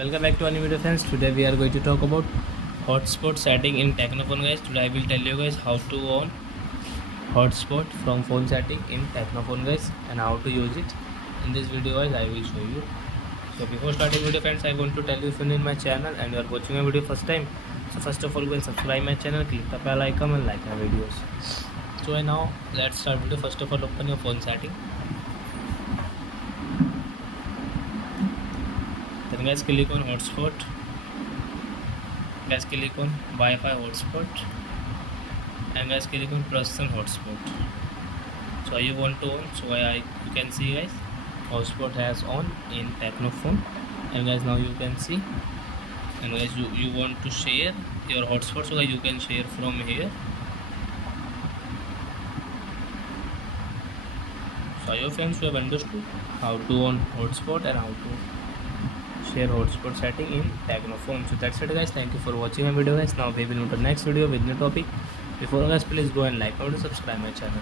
Welcome back to a new video, friends. Today we are going to talk about hotspot setting in TECNO phone, guys. Today I will tell you guys how to on hotspot from phone setting in TECNO phone, guys, and how to use it. In this video, guys, I will show you. So before starting video, friends, I want to tell you, if you're in my channel and you are watching my video first time, so first of all go and subscribe my channel, click the bell icon and like my videos. So now let's start video. First of all, open your phone setting. Then guys click on hotspot. Guys click on Wi-Fi hotspot, and guys click on person hotspot. So you want to on, so you can see, guys, hotspot has on in TECNO phone, and guys now you can see, and guys you want to share your hotspot, so guys you can share from here. So your friends, you have understood how to on hotspot and how to share hotspot setting in TECNO phone. So that's it, guys. Thank you for watching my video, guys. Now we will move to the next video with new topic. Before, guys, please go and like or subscribe my channel.